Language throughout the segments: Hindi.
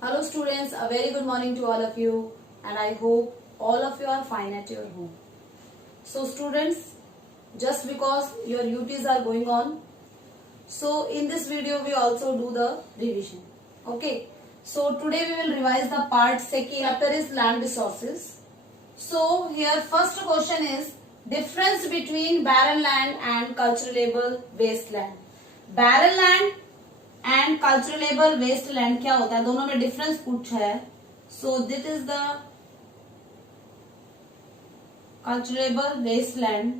Hello students, a very good morning to all of you and I hope all of you are fine at your home. So students, just because your UTs are going on, so in this video we also do the revision. Okay, so today we will revise the part second chapter is land resources. So here first question is difference between barren land and cultivable wasteland. Barren land and culturable waste land क्या होता है, दोनों में डिफरेंस पूछा है. So this is the culturable waste land.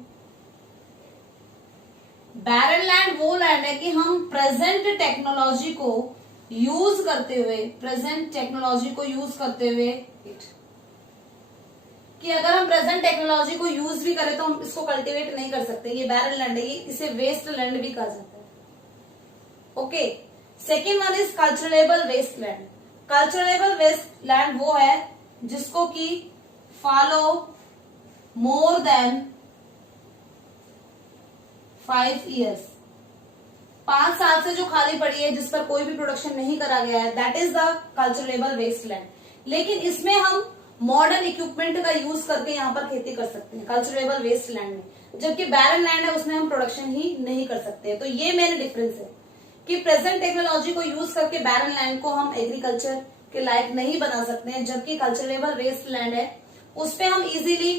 Barren land वो लैंड है कि हम प्रेजेंट टेक्नोलॉजी को यूज करते हुए कि अगर हम प्रेजेंट टेक्नोलॉजी को यूज भी करें तो हम इसको कल्टीवेट नहीं कर सकते. ये बैरन लैंड है, इसे वेस्ट लैंड भी कहा जाता है. Okay, second one is culturable waste land. Culturable waste land वो है जिसको कि फॉलो मोर देन 5 years, 5 साल से जो खाली पड़ी है, जिस पर कोई भी प्रोडक्शन नहीं करा गया है, that is the culturable waste land. लेकिन इसमें हम मॉडर्न इक्विपमेंट का यूज करके यहाँ पर खेती कर सकते हैं कल्चरलेबल वेस्ट लैंड में, जबकि बैरन लैंड है उसमें हम प्रोडक्शन ही नहीं कर सकते. तो ये मेन डिफरेंस है कि प्रेजेंट टेक्नोलॉजी को यूज करके बैरन लैंड को हम एग्रीकल्चर के लायक नहीं बना सकते हैं, जबकि कल्चरलेबल वेस्ट लैंड है उस पे हम इजीली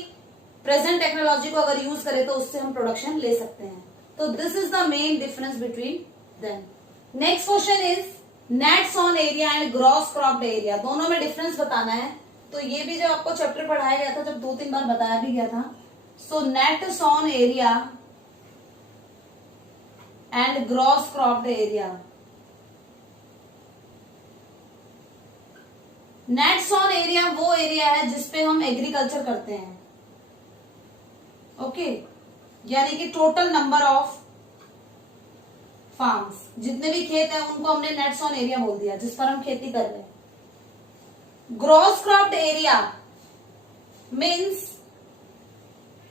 प्रेजेंट टेक्नोलॉजी को अगर यूज करें तो उससे हम प्रोडक्शन ले सकते हैं. तो this is the main difference between them. Next question is net sown area and gross cropped area. दोनों में डिफरेंस बताना है. तो ये भी जब आपको चैप्टर पढ़ाया गया था, जब 2-3 बार बताया भी गया था. So net sown area and gross cropped area. Net sown area वो एरिया है जिसपे हम एग्रीकल्चर करते हैं. ओके, यानी कि टोटल नंबर ऑफ फार्म्स, जितने भी खेत हैं उनको हमने नेट सॉन एरिया बोल दिया जिस पर हम खेती कर रहे हैं. Gross cropped area means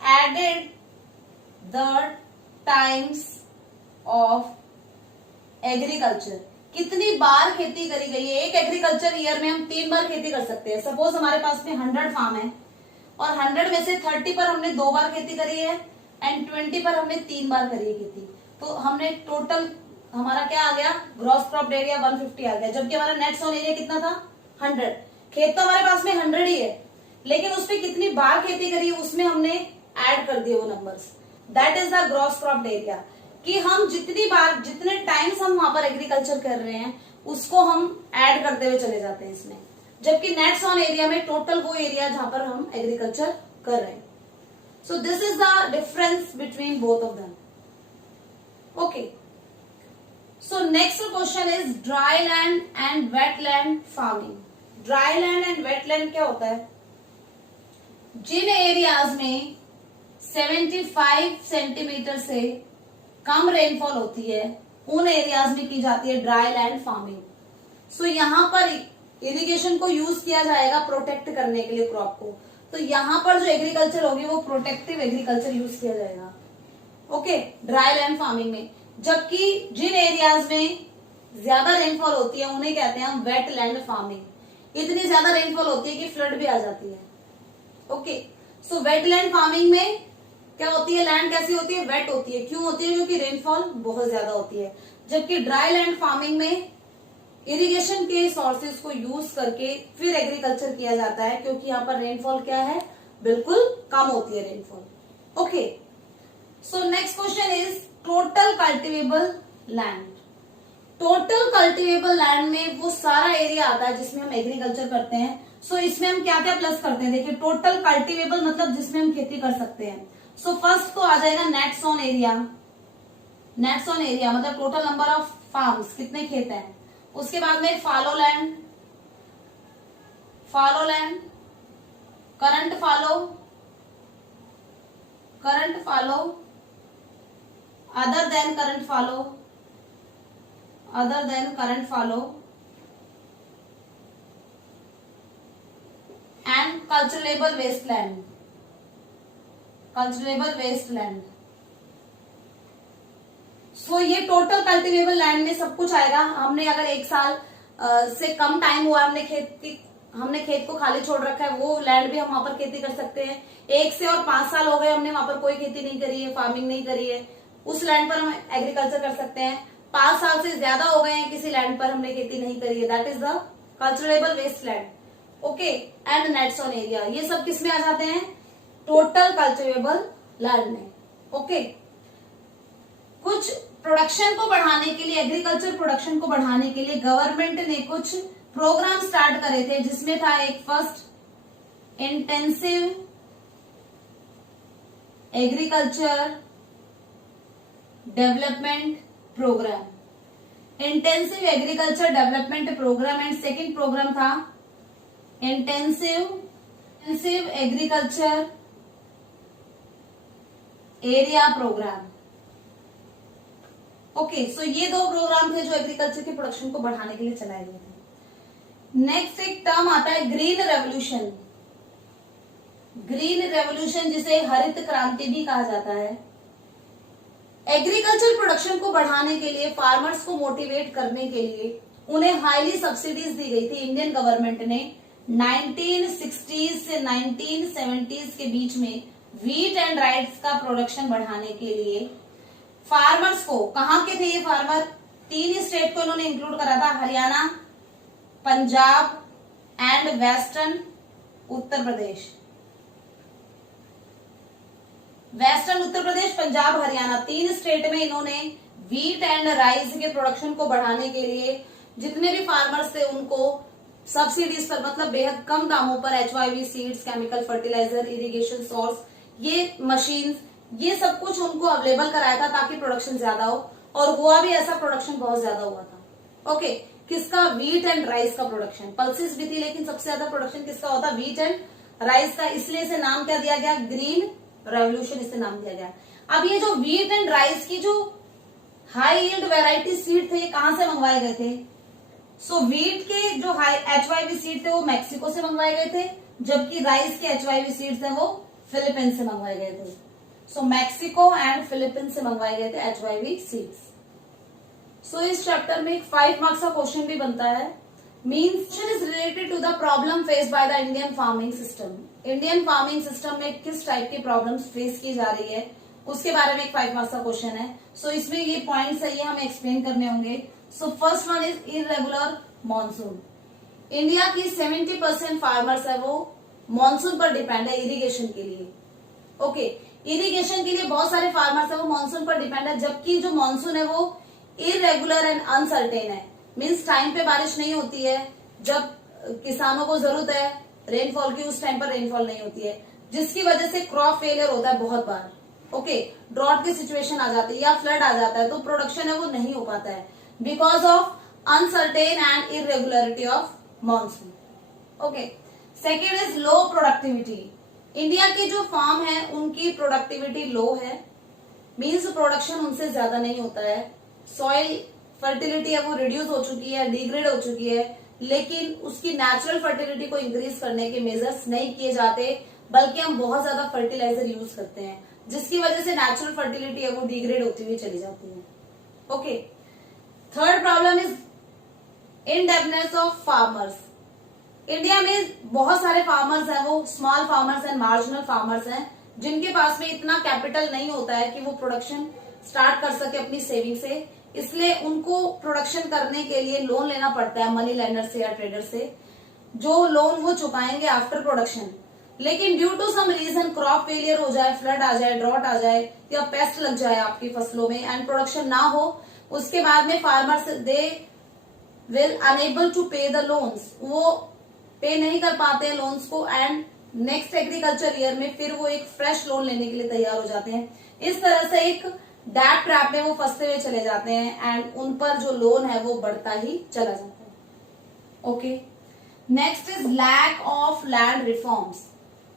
added the times of agriculture. कितनी बार खेती करी गई है. एक एग्रीकल्चर ईयर में हम 3 बार खेती कर सकते हैं. सपोज हमारे पास में 100 फार्म है और 100 में से 30 पर हमने 2 बार खेती करी है एंड 20 पर हमने 3 बार करी है खेती. तो हमने टोटल हमारा क्या आ गया, ग्रॉस क्रॉप्ड एरिया 150 आ गया. जबकि हमारा नेट सोन एरिया कितना था, 100. खेत तो हमारे पास में 100 ही है, लेकिन उसपे कितनी बार खेती करी है उसमें हमने ऐड कर दिए वो numbers. That is the gross cropped area, कि हम जितनी बार, जितने टाइम्स हम वहां पर एग्रीकल्चर कर रहे हैं उसको हम ऐड करते हुए चले जाते हैं इसमें. जबकि नेट सॉन एरिया में टोटल वो एरिया जहां पर हम एग्रीकल्चर कर रहे हैं. सो this is the difference between both of them. Okay, so next question is dry land and wetland farming. Dry land and wetland क्या होता है, जिन एरियाज में 75 सेंटीमीटर से कम रेनफॉल होती है उन एरियाज में की जाती है ड्राई लैंड फार्मिंग. सो यहाँ पर इरिगेशन को यूज किया जाएगा प्रोटेक्ट करने के लिए क्रॉप को. तो यहाँ पर जो एग्रीकल्चर होगी वो प्रोटेक्टिव एग्रीकल्चर यूज किया जाएगा. ओके, ड्राई लैंड फार्मिंग में. जबकि जिन एरियाज में ज्यादा रेनफॉल होती है उन्हें कहते हैं हम वेट लैंड फार्मिंग. इतनी ज्यादा रेनफॉल होती है कि फ्लड भी आ जाती है. ओके, सो वेट लैंड फार्मिंग में क्या होती है, लैंड कैसी होती है, वेट होती है. क्यों होती है, क्योंकि रेनफॉल बहुत ज्यादा होती है. जबकि ड्राई लैंड फार्मिंग में इरिगेशन के सोर्सेज को यूज करके फिर एग्रीकल्चर किया जाता है, क्योंकि यहाँ पर रेनफॉल क्या है, बिल्कुल कम होती है rainfall. Okay, so next question is total cultivable land. Total cultivable land में वो सारा एरिया आता है जिसमें हम एग्रीकल्चर करते हैं. सो इसमें हम क्या क्या प्लस करते हैं, देखिए टोटल कल्टिवेबल मतलब जिसमें हम खेती कर सकते हैं. सो फर्स्ट तो आ जाएगा net sown area. Net sown area मतलब टोटल नंबर ऑफ फार्म्स, कितने खेत हैं. उसके बाद में fallow land, current fallow, other than current fallow and culturable wasteland. So ये टोटल कल्टिवेबल लैंड में सब कुछ आएगा. हमने अगर एक साल से कम टाइम हुआ हमने खेत को खाली छोड़ रखा है, वो लैंड भी हम वहां पर खेती कर सकते हैं। 1 से और 5 साल हो गए हमने वहां पर कोई खेती नहीं करी है, फार्मिंग नहीं करी है, उस लैंड पर हम एग्रीकल्चर कर सकते हैं। 5 साल से ज्यादा हो गए हैं किसी लैंड पर हमने खेती नहीं करी है, that is the culturable waste land. Okay, and net sown area, ये सब किस में आ जाते हैं? टोटल कल्चरेबल लैंड में। ओके, कुछ प्रोडक्शन को बढ़ाने के लिए, एग्रीकल्चर प्रोडक्शन को बढ़ाने के लिए गवर्नमेंट ने कुछ प्रोग्राम स्टार्ट करे थे, जिसमें था एक first intensive agriculture development program, intensive agriculture development program, and second program था intensive agriculture area program. Okay, so ये 2 प्रोग्राम थे जो एग्रीकल्चर के प्रोडक्शन को बढ़ाने के लिए चलाए गए थे। नेक्स्ट एक टर्म आता है ग्रीन रेवोल्यूशन। ग्रीन रेवोल्यूशन जिसे हरित क्रांति भी कहा जाता है। एग्रीकल्चर प्रोडक्शन को बढ़ाने के लिए, फार्मर्स को मोटिवेट करने के लिए उन्हें हाईली सब्सिडीज दी गई थी इंडियन गवर्नमेंट ने। 1960s से 1970s के बीच में व्हीट एंड राइस का प्रोडक्शन बढ़ाने के लिए फार्मर्स को, कहां के थे ये फार्मर? 3 स्टेट को इन्होंने इंक्लूड करा था, Haryana, Punjab and western Uttar Pradesh. Western Uttar Pradesh, Punjab, Haryana, 3 state में इन्होंने व्हीट एंड राइस के प्रोडक्शन को बढ़ाने के लिए जितने भी फार्मर्स थे उनको सब्सिडीज पर, मतलब बेहद कम दामों पर HYV seeds, chemical fertiliser, irrigation source, ये मशीन्स, ये सब कुछ उनको अवेलेबल कराया था ताकि प्रोडक्शन ज्यादा हो, और हुआ भी ऐसा, प्रोडक्शन बहुत ज्यादा हुआ था। ओके, किसका? व्हीट एंड राइस का प्रोडक्शन। पल्सेस भी थी लेकिन सबसे ज्यादा प्रोडक्शन किसका होता? व्हीट एंड राइस का, इसलिए इसे नाम क्या दिया गया? ग्रीन रेवोल्यूशन इसे नाम दिया गया। अब ये जो व्हीट एंड राइस की जो हाई यील्ड वेराइटी सीड थे, ये कहां से मंगवाए गए थे? सो व्हीट के जो HYV सीड थे वो मैक्सिको से मंगवाए गए थे, जबकि राइस के HYV सीड्स है वो फिलीपींस से मंगवाए गए थे। सो मैक्सिको एंड फिलीपींस से मंगवाए गए थे HYV सीड्स। सो इस चैप्टर में 5 मार्क्स का क्वेश्चन भी बनता है। Means is related to the problem face by the Indian farming system. Indian farming system में किस टाइप की प्रॉब्लम्स फेस की जा रही है उसके बारे में एक 5 मार्क्स का क्वेश्चन है। सो इसमें ये पॉइंट्स है, ये हमें एक्सप्लेन करने होंगे। So first one is irregular monsoon. India की 70% फार्मर्स है वो मॉनसून पर डिपेंड है इरिगेशन के लिए। ओके, इरिगेशन के लिए बहुत सारे फार्मर्स है वो मॉनसून पर डिपेंड है, जबकि जो मॉनसून है वो इरेगुलर एंड अनसर्टेन है। मीन्स टाइम पे बारिश नहीं होती है, जब किसानों को जरूरत है रेनफॉल की उस टाइम पर रेनफॉल नहीं होती है, जिसकी वजह से क्रॉप फेलियर होता है बहुत बार। ओके, ड्रॉट की सिचुएशन आ जाती है या फ्लड आ जाता है, तो प्रोडक्शन है वो नहीं हो पाता है because of uncertain and irregularity of monsoon. Okay, second is low productivity. India की जो फार्म है उनकी प्रोडक्टिविटी लो है, मीन्स प्रोडक्शन उनसे ज्यादा नहीं होता है। सॉइल फर्टिलिटी है वो रिड्यूस हो चुकी है, डिग्रेड हो चुकी है, लेकिन उसकी नेचुरल फर्टिलिटी को इंक्रीज करने के मेजर्स नहीं किए जाते, बल्कि हम बहुत ज्यादा फर्टिलाइजर यूज करते हैं, जिसकी वजह से नेचुरल फर्टिलिटी है वो डिग्रेड होती हुई चली जाती है। Okay, third problem is indebtedness of farmers. India में बहुत सारे फार्मर्स हैं वो small farmers and marginal farmers हैं, जिनके पास में इतना कैपिटल नहीं होता है कि वो प्रोडक्शन स्टार्ट कर सके अपनी सेविंग से, इसलिए उनको प्रोडक्शन करने के लिए लोन लेना पड़ता है मनी लेंडर से या ट्रेडर से, जो लोन वो चुकाएंगे आफ्टर प्रोडक्शन। लेकिन due to some reason crop failure हो जाए, फ्लड आ जाए, ड्रॉट आ जाए या पेस्ट लग जाए आपकी फसलों में एंड प्रोडक्शन ना हो, उसके बाद में farmers they will unable to pay the loans, वो पे नहीं कर पाते हैं लोन्स को, एंड नेक्स्ट एग्रीकल्चर ईयर में फिर वो एक फ्रेश लोन लेने के लिए तैयार हो जाते हैं। इस तरह से एक डेट ट्रैप में वो फंसते हुए चले जाते हैं एंड उन पर जो लोन है वो बढ़ता ही चला जाता है। Okay, next is lack of land reforms.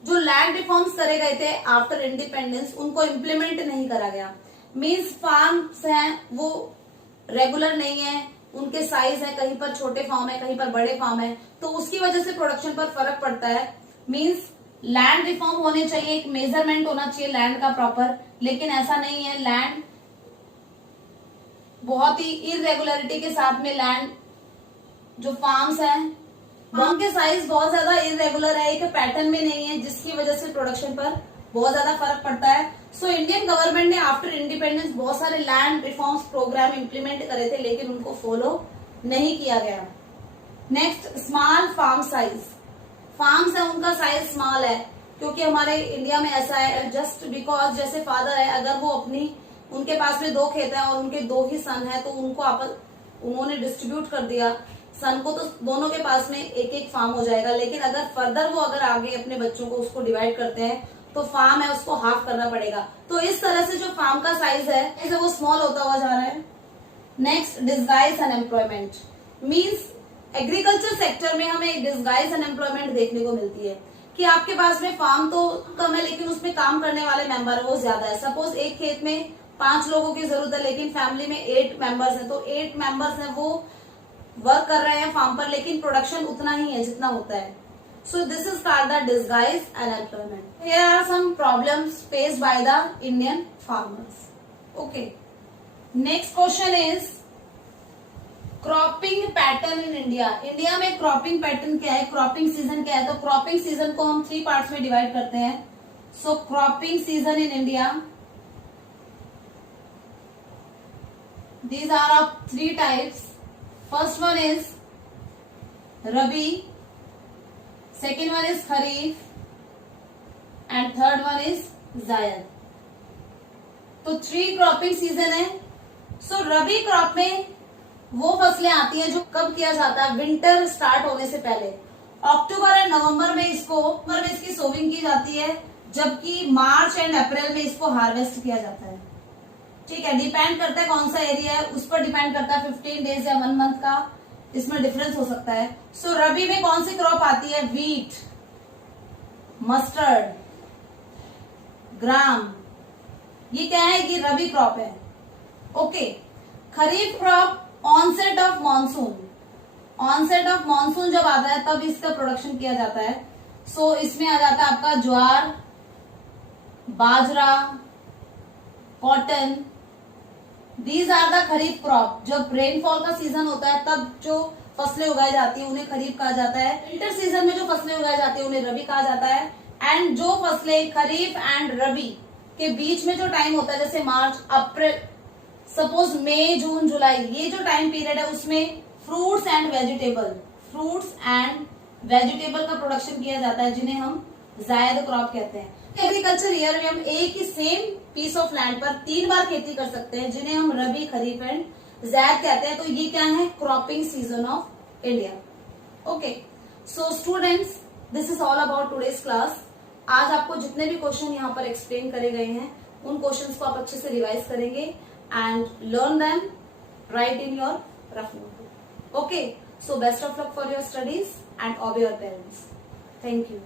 जो लैंड रिफॉर्म्स करे गए थे आफ्टर इंडिपेंडेंस उनको इम्प्लीमेंट नहीं करा गया। मीन्स फार्म्स हैं वो रेगुलर नहीं है, उनके साइज है, कहीं पर छोटे फार्म है, कहीं पर बड़े फार्म है, तो उसकी वजह से प्रोडक्शन पर फर्क पड़ता है। मीन्स लैंड रिफॉर्म होने चाहिए, एक मेजरमेंट होना चाहिए लैंड का प्रॉपर, लेकिन ऐसा नहीं है। लैंड बहुत ही इरेगुलरिटी के साथ में लैंड जो फार्म्स हैं, फार्म के साइज बहुत ज्यादा इरेगुलर है, एक पैटर्न में नहीं है, जिसकी वजह से प्रोडक्शन पर बहुत ज्यादा फर्क पड़ता है। सो इंडियन गवर्नमेंट ने आफ्टर इंडिपेंडेंस बहुत सारे लैंड रिफॉर्म्स प्रोग्राम इम्प्लीमेंट करे थे, लेकिन उनको फॉलो नहीं किया गया। Next, small farm size. Farms है उनका साइज स्मॉल है, क्योंकि हमारे इंडिया में ऐसा है, जस्ट बिकॉज जैसे फादर है, अगर वो उनके पास में 2 खेत है और उनके 2 ही सन है, तो उन्होंने डिस्ट्रीब्यूट कर दिया सन को, तो दोनों के पास में एक एक फार्म हो जाएगा। लेकिन अगर फर्दर वो अगर आगे अपने बच्चों को उसको डिवाइड करते हैं, तो फार्म है उसको हाफ करना पड़ेगा। तो इस तरह से जो फार्म का साइज है वो स्मॉल होता हुआ जा रहा है। Next, disguise unemployment. Means agriculture sector में हमें डिस्गाइज अनएम्प्लॉयमेंट देखने को मिलती है कि आपके पास में फार्म तो कम है, लेकिन उसमें काम करने वाले मेंबर वो ज्यादा है। सपोज एक खेत में 5 लोगों की जरूरत है, लेकिन फैमिली में 8 मेंबर्स हैं, तो 8 मेंबर्स हैं वो वर्क कर रहे हैं फार्म पर, लेकिन प्रोडक्शन उतना ही है जितना होता है। So this is called the disguise unemployment. Here are some problems faced by the Indian farmers. Okay, next question is cropping pattern in India. India में क्रॉपिंग पैटर्न क्या है, क्रॉपिंग सीजन क्या है? तो क्रॉपिंग सीजन को हम 3 पार्ट्स में डिवाइड करते हैं। So cropping season in India, these are of 3 types. First one is Rabi, second one is Kharif, and third one is Zaid. तो 3 क्रॉपिंग सीजन है। सो रबी क्रॉप में वो फसलें आती हैं जो कब किया जाता है, विंटर स्टार्ट होने से पहले। अक्टूबर एंड नवंबर में इसकी सोविंग की जाती है, जबकि मार्च एंड अप्रैल में इसको हार्वेस्ट किया जाता है। ठीक है, डिपेंड करता है कौन सा एरिया है, उस पर डिपेंड करता है, 15 डेज या 1 मंथ का इसमें डिफरेंस हो सकता है। सो रबी में कौन सी क्रॉप आती है? व्हीट, मस्टर्ड, ग्राम, ये क्या है? ये रबी क्रॉप है। Okay, kharif crop onset of monsoon. Onset of monsoon जब आता है तब इसका प्रोडक्शन किया जाता है। सो इसमें आ जाता है आपका ज्वार, बाजरा, cotton. These are the kharif crop. जब रेनफॉल का सीजन होता है तब जो फसलें उगाई जाती है उन्हें खरीफ कहा जाता है। विंटर सीजन में जो फसलें उगाई जाती है उन्हें रबी कहा जाता है। एंड जो फसलें खरीफ एंड रबी के बीच में जो टाइम होता है, जैसे मार्च, अप्रैल, सपोज मई, जून, जुलाई, ये जो टाइम पीरियड है उसमें फ्रूट्स एंड वेजिटेबल का प्रोडक्शन किया जाता है, जिन्हें हम जायद क्रॉप कहते हैं। एग्रीकल्चर ईयर में हम एक ही सेम पीस ऑफ लैंड पर 3 बार खेती कर सकते हैं, जिन्हें हम रबी, खरीफ एंड जायद कहते हैं। तो ये क्या है? Cropping season of India. Okay, so students, this is all about today's class. आज आपको जितने भी क्वेश्चन यहाँ पर एक्सप्लेन करे गए हैं, उन क्वेश्चंस को आप अच्छे से रिवाइज करेंगे and learn them, right in your rough notebook. Okay, so best of luck for your studies and obey your parents. Thank you.